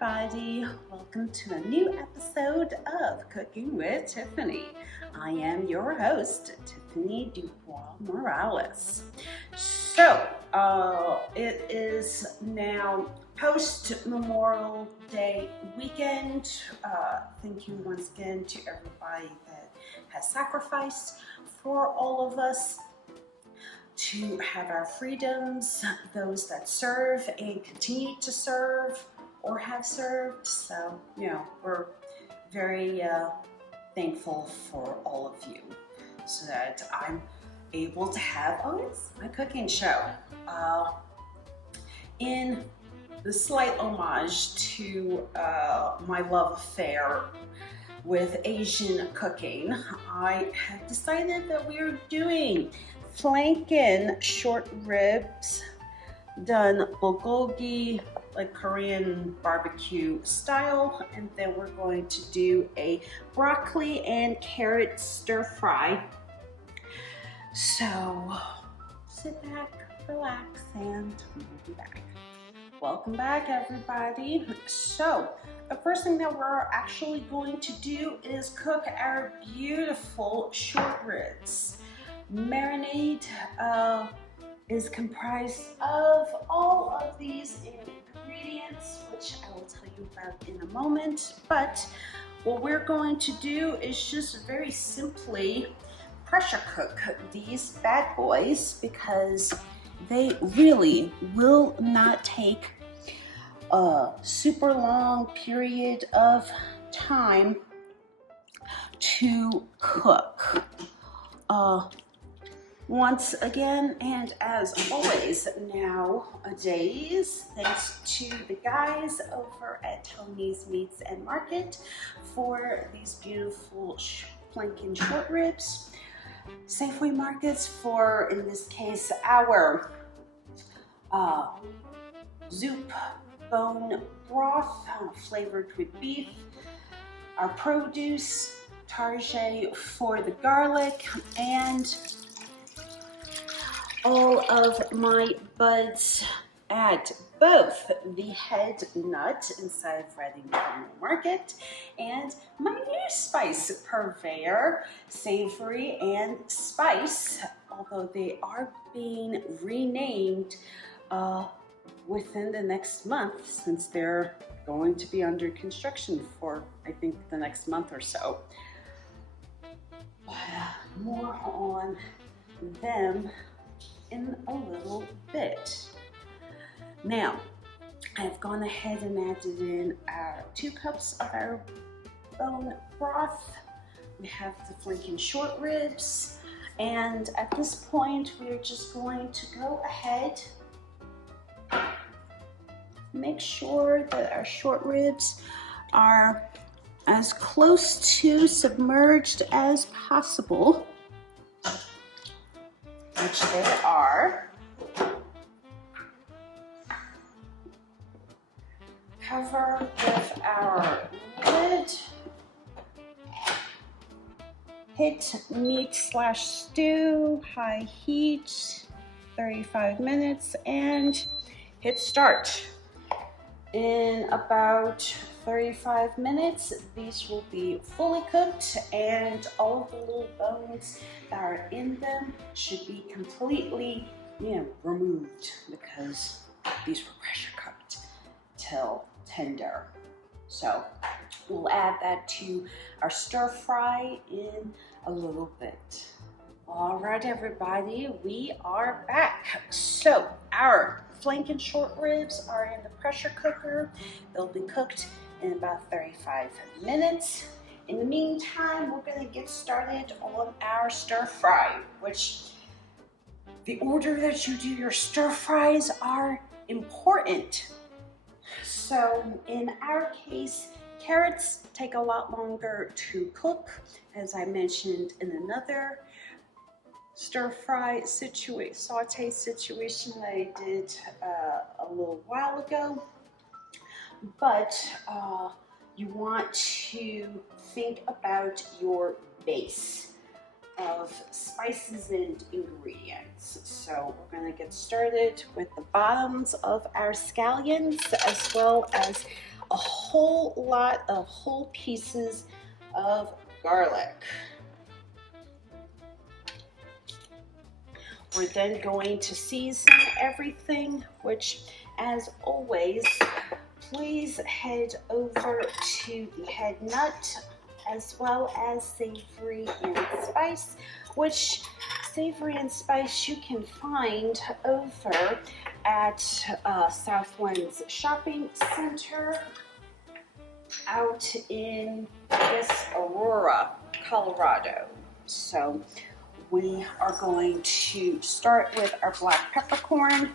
everybody. Welcome to a new episode of Cooking with Tiffany. I am your host, Tiffany DuBois-Morales. So, it is now post-Memorial Day weekend. Thank you once again to everybody that has sacrificed for all of us to have our freedoms, those that serve and continue to serve or have served. So, we're very thankful for all of you so that I'm able to have, my cooking show. In the slight homage to my love affair with Asian cooking, I have decided that we are doing Flanken short ribs done bulgogi, like Korean barbecue style, and then we're going to do a broccoli and carrot stir fry. So sit back, relax, and we'll be back. Welcome back, everybody. So the first thing that we're actually going to do is cook our beautiful short ribs. Marinade is comprised of all of these ingredients, which I will tell you about in a moment. But what we're going to do is just very simply pressure cook these bad boys because they really will not take a super long period of time to cook. Once again, and as always nowadays, thanks to the guys over at Tony's Meats and Market for these beautiful Flanken short ribs. Safeway Markets for, in this case, our Zoop bone broth flavored with beef, our produce, Target for the garlic, and all of my buds at both the Head Nut inside of Reading Market and my new spice purveyor, Savory and Spice, although they are being renamed within the next month since they're going to be under construction for, I think, the next month or so. But more on them in a little bit. Now, I've gone ahead and added in our 2 cups of our bone broth. We have the Flanken short ribs, and at this point, we're just going to go ahead, make sure that our short ribs are as close to submerged as possible, which they are. Cover with our lid. Hit meat/stew, high heat, 35 minutes, and hit start. In about 35 minutes, these will be fully cooked and all of the little bones that are in them should be completely, removed because these were pressure cooked till tender. So we'll add that to our stir fry in a little bit. All right, everybody, we are back. So our Flanken short ribs are in the pressure cooker. They'll be cooked in about 35 minutes. In the meantime, we're going to get started on our stir fry, which the order that you do your stir fries are important. So in our case, carrots take a lot longer to cook, as I mentioned in another stir fry saute situation that I did a little while ago. But you want to think about your base of spices and ingredients. So we're going to get started with the bottoms of our scallions as well as a whole lot of whole pieces of garlic. We're then going to season everything, which, as always, please head over to the Head Nut, as well as Savory and Spice, which Savory and Spice you can find over at Southlands Shopping Center out in, I guess, Aurora, Colorado. So we are going to start with our black peppercorn.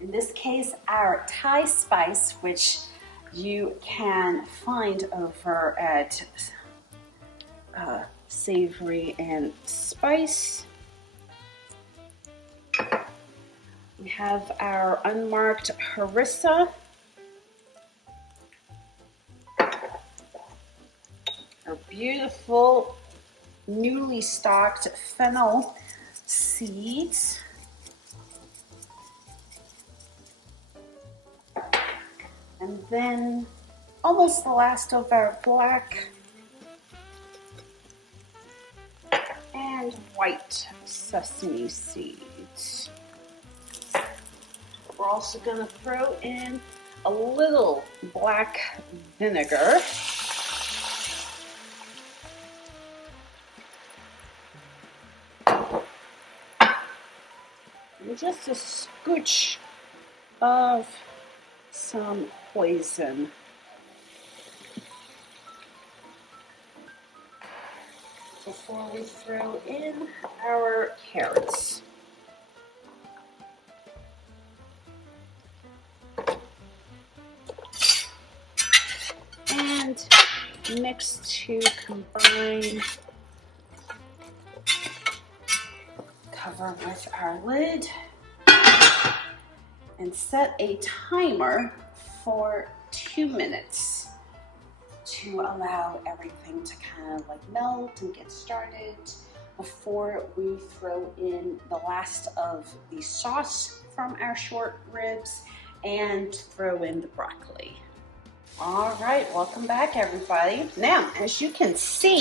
In this case, our Thai spice, which you can find over at Savory and Spice. We have our unmarked harissa, our beautiful newly stalked fennel seeds, and then almost the last of our black and white sesame seeds. We're also going to throw in a little black vinegar. And just a scooch of some poison. Before we throw in our carrots. And mix to combine. Cover with our lid and set a timer for 2 minutes to allow everything to kind of like melt and get started before we throw in the last of the sauce from our short ribs and throw in the broccoli. All right, welcome back everybody. Now, as you can see,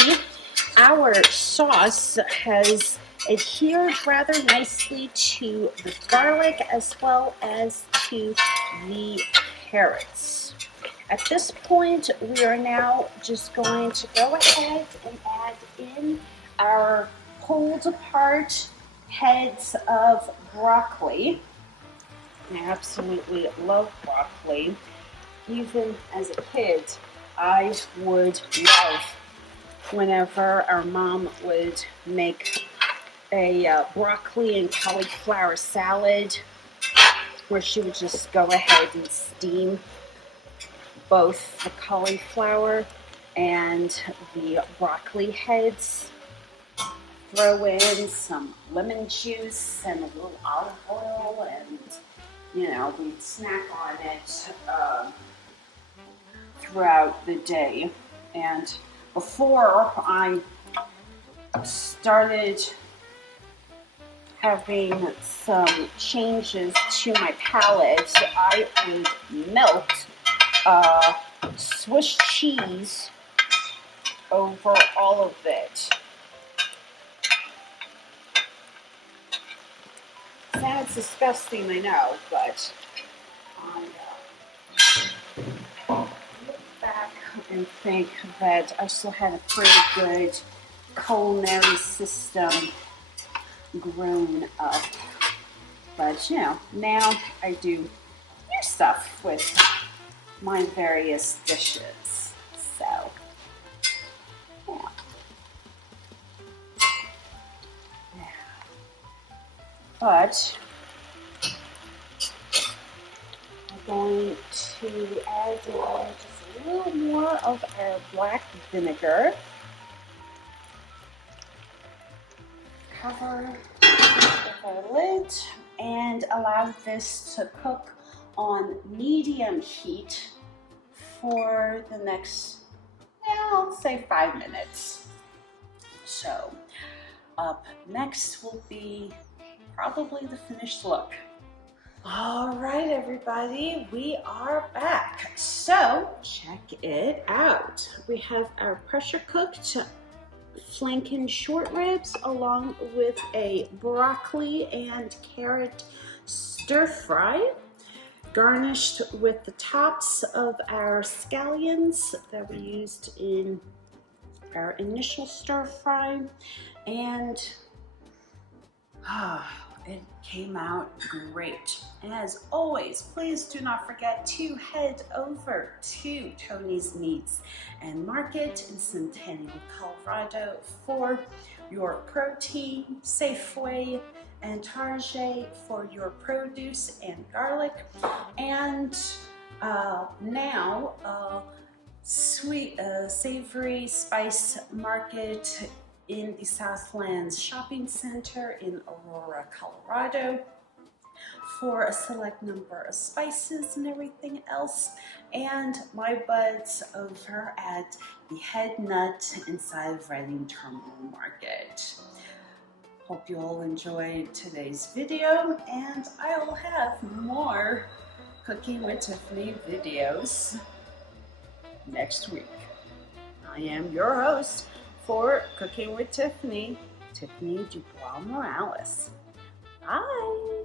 our sauce has adhered rather nicely to the garlic as well as to the carrots. At this point, we are now just going to go ahead and add in our pulled apart heads of broccoli. I absolutely love broccoli. Even as a kid, I would love whenever our mom would make a broccoli and cauliflower salad where she would just go ahead and steam both the cauliflower and the broccoli heads. Throw in some lemon juice and a little olive oil, and we'd snack on it throughout the day. And before I started having some changes to my palate, I would melt Swiss cheese over all of it. Sounds disgusting, I know, but I look back and think that I still had a pretty good culinary system grown up. But now I do new stuff with my various dishes. So, yeah. But I'm going to add in just a little more of our black vinegar. Cover with our lid and allow this to cook on medium heat for the next, I'll say 5 minutes. So up next will be probably the finished look. All right, everybody, we are back. So check it out. We have our pressure cooked Flanken short ribs along with a broccoli and carrot stir fry, garnished with the tops of our scallions that we used in our initial stir fry. And it came out great. And as always, please do not forget to head over to Tony's Meats and Market in Centennial, Colorado for your protein, Safeway and Target for your produce and garlic, and now sweet savory spice market in the Southlands Shopping Center in Aurora, Colorado for a select number of spices and everything else, and my buds over at the Head Nut inside of Reading Terminal Market. Hope you all enjoyed today's video, and I will have more Cooking with Tiffany videos next week. I am your host for Cooking with Tiffany, Tiffany DuBois-Morales. Bye!